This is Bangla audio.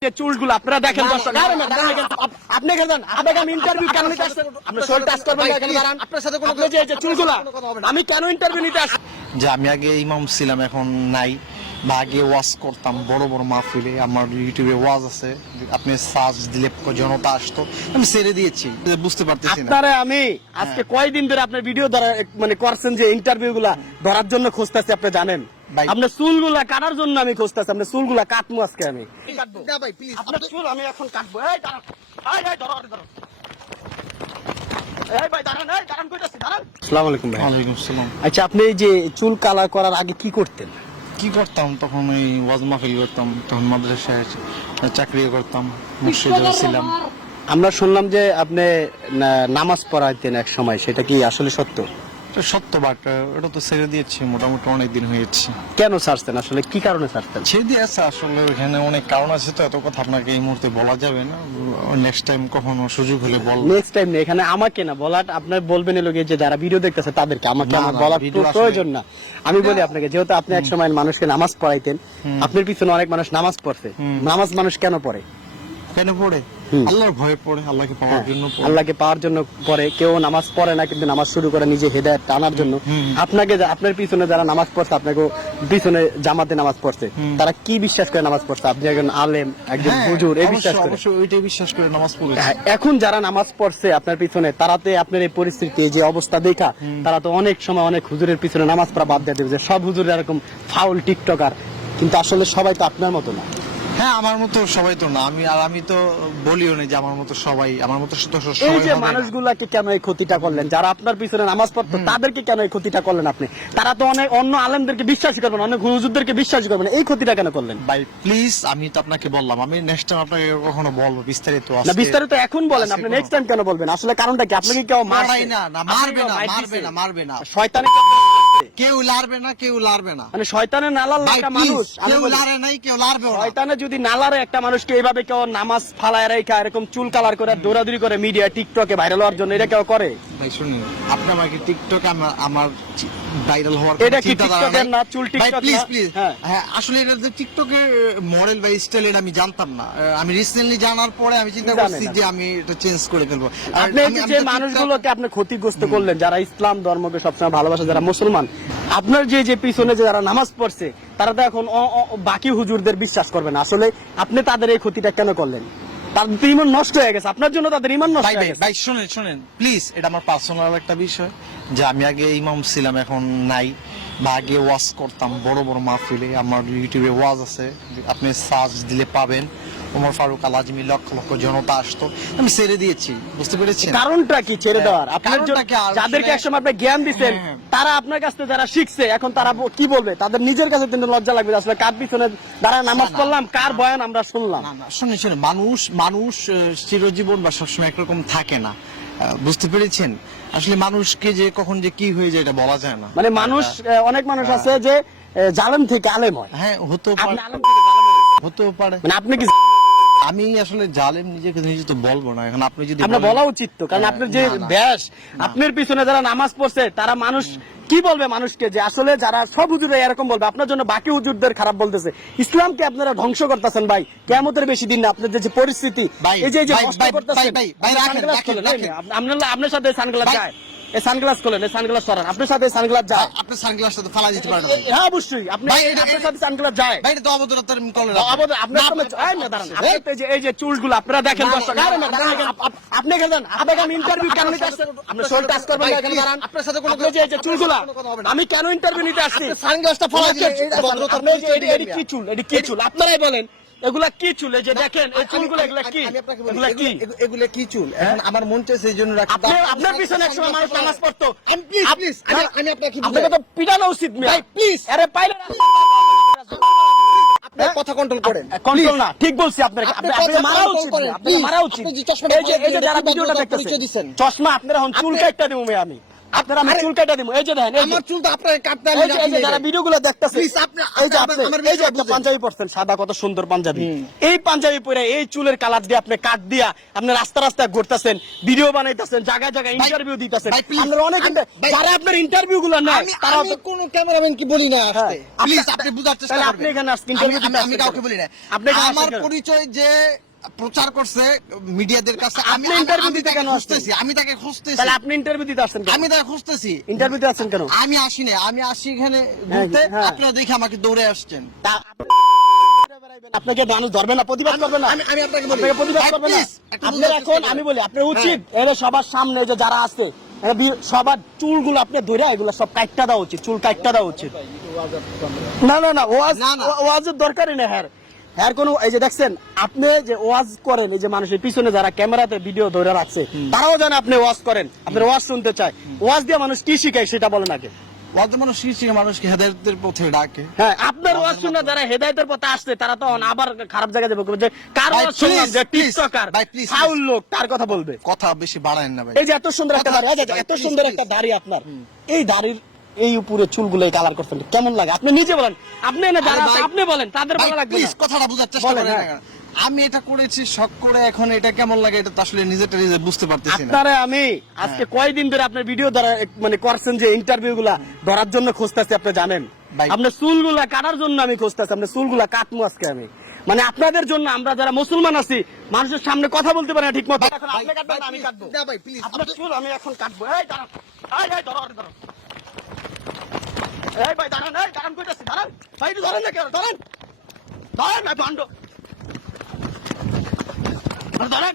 চুলগুলো আপনারা দেখেন দর্শক, আপনি গেলেন আমি ইন্টারভিউ কেন নিতে আসছেন? আপনি শরীর টাচ করবেন না, এখানে দাঁড়ান। আপনার সাথে কোনো যে চুলগুলো আমি কেন ইন্টারভিউ নিতে আসছি? যে আমি আগে ইমাম ছিলাম, এখন নাই, বা আগে ওয়াজ করতাম বড় বড় মাহফিলে, আমার ইউটিউবে ওয়াজ আছে, আপনি সার্চ দিলে জনতা আসতো, আমি ছেড়ে দিয়েছি, বুঝতে পারতেছি না। আপনারা আমি আজকে কয়দিন ধরে আপনার ভিডিও ধরা মানে করছেন যে ইন্টারভিউ গুলা ধরার জন্য খুঁজতেছি, আপনি জানেন আপনার চুলগুলা কাটার জন্য আমি খুঁজতেছি, আপনার চুলগুলা কাটবো আজকে আমি। আপনার চুল আমি এখন কাটবো। এই দাঁড়ান, এই ধরো ধরো। এই ভাই দাঁড়ান, এই দাঁড়ান, কইতাছি দাঁড়ান। আসসালামু আলাইকুম ভাই। ওয়ালাইকুম আসসালাম। আচ্ছা, আপনি এই যে চুল কালার করার আগে কি করতেন? কি করতাম তখন? ওই ওয়াজ মাহফিল করতাম, তখন মাদ্রাসায় চাকরি করতাম, মুর্শিদে ছিলাম। আমরা শুনলাম যে আপনি নামাজ পড়াইতেন এক সময়, সেটা কি আসলে সত্য? এটা সত্য, বাট এটা তো ছেড়ে দিয়েছি, মোটামুটি অনেকদিন হয়েছে। কেন ছাড়তেন, আসলে কি কারণে ছাড়তেন? ছেড়ে দিয়েছে আসলে, ওখানে অনেক কারণ আছে, তো এত কথা আপনাকে এই মুহূর্তে বলা যাবে না, নেক্সট টাইম কখনো সুযোগ হলে বলবো। নেক্সট টাইম নেই, এখানে আমাকে না বলার, আপনার বলবেন এর লোকে যে যারা ভিডিও দেখতেছে তাদেরকে, আমাকে আমার বলার প্রয়োজন না। আমি বলি আপনাকে, যেহেতু আপনি এক সময় মানুষকে নামাজ পড়াইতেন, আপনার পিছনে অনেক মানুষ নামাজ পড়ছে, নামাজ মানুষ কেন পড়ে? কেন পড়ে? আল্লাহর ভয়ে পড়ে, আল্লাহকে পাওয়ার জন্য পড়ে। আল্লাহকে পাওয়ার জন্য পড়ে। কেউ নামাজ পড়ে না, কিন্তু নামাজ শুরু করে নিজে হেদায়েত টানার জন্য। আপনাকে আপনার পিছনে যারা নামাজ পড়ছে, আপনাকে পিছনে জামাতে নামাজ পড়ছে, তারা কি বিশ্বাস করে নামাজ পড়ছে? আপনি একজন আলেম, একজন হুজুর, এই বিশ্বাস করে, অবশ্যই ওইটাই বিশ্বাস করে নামাজ পড়েছে। এখন যারা নামাজ পড়ছে আপনার পিছনে, তারাতে আপনার এই পরিস্থিতি, যে অবস্থা দেখা, তারা তো অনেক সময় অনেক হুজুরের পিছনে নামাজ পড়া বাদ দিয়ে দেবে, যে সব হুজুর এরকম ফাউল টিকটকার, কিন্তু আসলে সবাই তো আপনার মতো না। হ্যাঁ, আমার মতো সবাই তো না, আমি তো বলিও না যে আমার মতো সবাই, আমার মতো এই যে মানুষগুলাকে কেন এই ক্ষতিটা করলেন? যারা আপনার পিছনে নামাজ পড়তো তাদেরকে কেন এই ক্ষতিটা করলেন আপনি? তারা তো অনেক অন্য আলেমদেরকে বিশ্বাসই করবেন, অনেক হুজুরদেরকে বিশ্বাসই করবেন, এই ক্ষতিটা কেন করলেন? ভাই প্লিজ, আমি তো আপনাকে বললাম, আমি নেক্সট টাইম আপনাকে কখনো বলবো বিস্তারিত। না, বিস্তারিত এখন বলেন, আপনি নেক্সট টাইম কেন বলবেন? আসলে কারণটা কি? আপনাকে কেউ মারবে না? মারবে না, শয়তানি কেউ লারবে না, কেউ লারবে না, মানে শয়তানের নালার একটা মানুষ, কেউ লারে নাই, কেউ লারবে না। শয়তানে যদি নালারে একটা মানুষকে এইভাবে কেউ নামাজ ফালায় রেখা এরকম চুল কালার করে দৌড়াদৌড়ি করে মিডিয়া টিকটকে ভাইরাল হওয়ার জন্য, এটা কেউ করে? ভাই শুনুন, আপনি আমাকে টিকটকে আমার ভাইরাল হওয়ার এটা কি টিকটকের না? চুল টিকটক প্লিজ প্লিজ। হ্যাঁ, আসলে এটা যে টিকটকের মডেল বা স্টাইল, এটা আমি জানতাম না। আমি রিসেন্টলি জানার পরে আমি চিন্তা করছি যে আমি এটা চেঞ্জ করে ফেলবো। আপনি যে মানুষগুলোকে আপনি ক্ষতিগ্রস্ত করলেন, যারা ইসলাম ধর্মকে সবসময় ভালোবাসে, যারা মুসলমান, আপনার যে পিছনে যে যারা নামাজ পড়ছে, তারা তো এখন বাকি হুজুরদের বিশ্বাস করবে না। আসলে আপনি তাদের এই ক্ষতিটা কেন করলেন? তাদের ইমান নষ্ট হয়ে গেছে, আপনার জন্য তাদের ইমান নষ্ট হয়ে গেছে। ভাই শুনেন প্লিজ, এটা আমার পার্সোনাল একটা বিষয়, যে আমি আগে ইমাম ছিলাম, এখন নাই, বা আগে ওয়াজ করতাম বড় বড় মাহফিলে, আমার ইউটিউবে ওয়াজ আছে, আপনি সার্চ দিলে পাবেন, ওমর ফারুক, আল আজমি, লক্ষ লক্ষ জনতা আসতো, আমি ছেড়ে দিয়েছি, বুঝতে পেরেছেন? কারণটা কি ছেড়ে দেওয়ার? আপনার যাদেরকে একসময় আপনি জ্ঞান দিচ্ছেন, তারা আপনার কাছ থেকে যারা শিখছে, এখন তারা কি বলবে? তাদের নিজের কাছে কিন্তু লজ্জা লাগবে, আসলে কার পিছনে যারা নামাজ পড়লাম, কার বয়ান আমরা শুনলাম। শুনে মানুষ চিরজীবন বা সবসময় একরকম থাকে না, বুঝতে পেরেছেন? আসলে মানুষকে যে কখন যে কি হয়ে যায় এটা বলা যায় না। মানে মানুষ, অনেক মানুষ আছে যে জালেম থেকে আলেম হয়। হ্যাঁ, হতেও পারে। মানে আপনি কি? আমি আসলে জালেম নিজে তো বলবো না, এখন আপনি যদি আপনার বলা উচিত তো, কারণ আপনার যে ব্যাস, আপনার পিছনে যারা নামাজ পড়ছে, তারা মানুষ কি বলবে মানুষকে? যে আসলে যারা সব হুজুর এরকম বলবে, আপনার জন্য বাকি হুজুরদের খারাপ বলতেছে। ইসলামকে আপনারা ধ্বংস করতেছেন ভাই, কিয়ামতের বেশি দিন না। আপনার যে পরিস্থিতি, এই যে কষ্ট করতেছেন, আপনার সাথে সানগ্লাস যায়, এই সানগ্লাস খোলেন, এই সানগ্লাস সরান, আপনার সাথে সানগ্লাস যায়, আপনার সানগ্লাসটা তো ফালা দিতে পারেন। হ্যাঁ অবশ্যই, আপনার সাথে সানগ্লাস যায়। ভাই এটা তো অবদরতার কলের আপনার এই যে চুলগুলো আপনারা দেখেন দর্শক, আপনি গেলেন আমি ইন্টারভিউ কেন নিতে আসছেন? আপনি শরীর টাচ করবেন না, এখানে দাঁড়ান। আপনার সাথে কোনো যে চুলগুলো আমি কেন ইন্টারভিউ নিতে আসছি? সানগ্লাসটা ফালা দিয়ে এডি কি চুল? এডি কি চুল? আপনারাই বলেন এগুলা কি চুল? এই যে দেখেন এই চুলগুলো, এগুলা কি? এগুলা কি চুল? এখন আমার মন চাইছে এই জন্য রাখি। আপনার পিছনে একসময় মানুষ নামাজ পড়তো। প্লিজ আমি আপনাকে আপনাকে তো পিটানো উচিত ভাই, প্লিজ। আরে পাইলে আপনি কথা কন্ট্রোল করেন। কন্ট্রোল না, ঠিক বলছি আপনাকে, আপনাকে মারা উচিত, আপনাকে মারা উচিত। এই যে যারা ভিডিওটা দেখতেছেন, চশমা আপনারা এখন চুল কাটটা দেবো আমি। আপনারা আমি চুল কেটে দিব, এই যে দেখেন, এই যে- আমার চুল তো আপনার কাটতে এই যে- এই যে যারা ভিডিওগুলো দেখতেছে, Please, আপনি- এই যে আপনি আপনি আমার এই যে একটা বুঝেন। পাঞ্জাবি পরছেন, সাদা কত সুন্দর পাঞ্জাবি, এই পাঞ্জাবি পরে এই চুলের কালার দিয়ে আপনি কাট দিয়া আপনি রাস্তা রাস্তায় ঘুরতেছেন, ভিডিও বানাইতেছেন, জায়গায় জায়গায় ইন্টারভিউ দিতেছেন, ভাই, please, আপনারা অনেক ভাই, যারা আপনার ইন্টারভিউ গুলো নেয় তারা আমি কোনো ক্যামেরাম্যান কি বলি না আসতে হ্যাঁ। প্লিজ আপনি বুঝার চেষ্টা তাহলে করবেন আপনি এখানে আসছেন, interview দিতে আমি আসছেন কাউকে কেন? বলি না আপনি এখানে আমার আসছেন কেন? পরিচয় যে প্রচার করছে মিডিয়াদের কাছে আপনি interview দিতে তাকে কেন আসছেন? খুঁজতেছি, আমি তাকে খুঁজতেছি, তাহলে আপনি ইন্টারভিউ দিতে আসছেন কেন? আমি তাকে খুঁজতেছি, ইন্টারভিউতে আসছেন কেন? আমি আসি না, আমি আসি এখানে ঘুরতে, হ্যাঁ। আপনারা দেখে আমাকে দৌড়ে আসছেন। তা- আপনাকে মানুষ ধরবে না, প্রতিবাদ করবে না? আমি আপনাকে বলি, আপনাকে প্রতিবাদ ভাই, করবে না? please, একটু আপনার বুঝার এখন চেষ্টা আমি করেন। বলি আপনার উচিত এরা সবার সামনে যে যারা আছে এরা সবার চুলগুলো আপনি ধরে এগুলো সব কাটটা দেওয়া উচিত, চুল কাটটা দেওয়া উচিত। না না না, ওয়াজ না, না। ওয়াজের দরকারই নেই। হ্যাঁ হ্যাঁ, কোন এই যে দেখছেন আপনি যে ওয়াজ করেন, এই যে মানুষের পিছনে যারা ক্যামেরাতে ভিডিও ধরে রাখছে তারাও জানে আপনি ওয়াজ করেন, আপনার ওয়াজ শুনতে চায়। ওয়াজ দিয়ে মানুষ কি শিখায় সেটা বলেন আগে। ওয়াজে মানুষ শিশিরে মানুষকে হেদায়েতের পথে ডাকে। হ্যাঁ, আপনার ওয়াজ শুনে যারা হেদায়েতের পথে আসছে তারা তো আবার খারাপ জায়গায় যাবে, যে কার ভাই, ওয়াজ শুনলাম please, যে please, টিকটকার ভাই, please, ফাউল লোক তার কথা বলবে। কথা বেশি বাড়ায়েন না ভাই। এই যে এত সুন্দর একটা কথা- দাড়ি, এই যে ভাই, এত please, সুন্দর please. একটা দাড়ি আপনার, এই দাড়ির এই উপরে চুলগুলো কালার করতেন কেমন লাগে? আপনি নিজে বলেন, আপনি এনে যারা আরে আছে ভাই, আপনি বলেন, তাদের ভাই, ভালো লাগবে please, না? কথাটা বোঝার চেষ্টা বলেন, করেন হ্যাঁ। না। আমি এটা করেছি শখ করে, এখন এটা কেমন লাগে এটা তো আসলে নিজে বুঝতে পারতেছি না। আপনারা আমি আজকে কয়দিন ধরে আপনার ভিডিও দ্বারা মানে করছেন যে ইন্টারভিউ গুলা ধরার জন্য খুঁজতেছি, আপনি জানেন ভাই। আপনার চুলগুলা কাটার জন্য আমি খুঁজতেছি, আপনার চুলগুলা কাটবো আজকে আমি, মানে আপনাদের জন্য। আমরা যারা মুসলমান আছি মানুষের সামনে কথা বলতে পারি না ঠিক মতো, এখন আপনি কাটবেন না, আমি কাটবো। না ভাই, please, আপনার চুল আমি এখন কাটবো। এই দাঁড়ান, এই ধরো, আরে ধরো। এই ভাই দাঁড়ান, এই দাঁড়ান, কইতাছি দাঁড়ান ভাই, একটু ধরেন না কেন, ধরেন ধরেন ভাই, ভণ্ড, আরে ধরেন।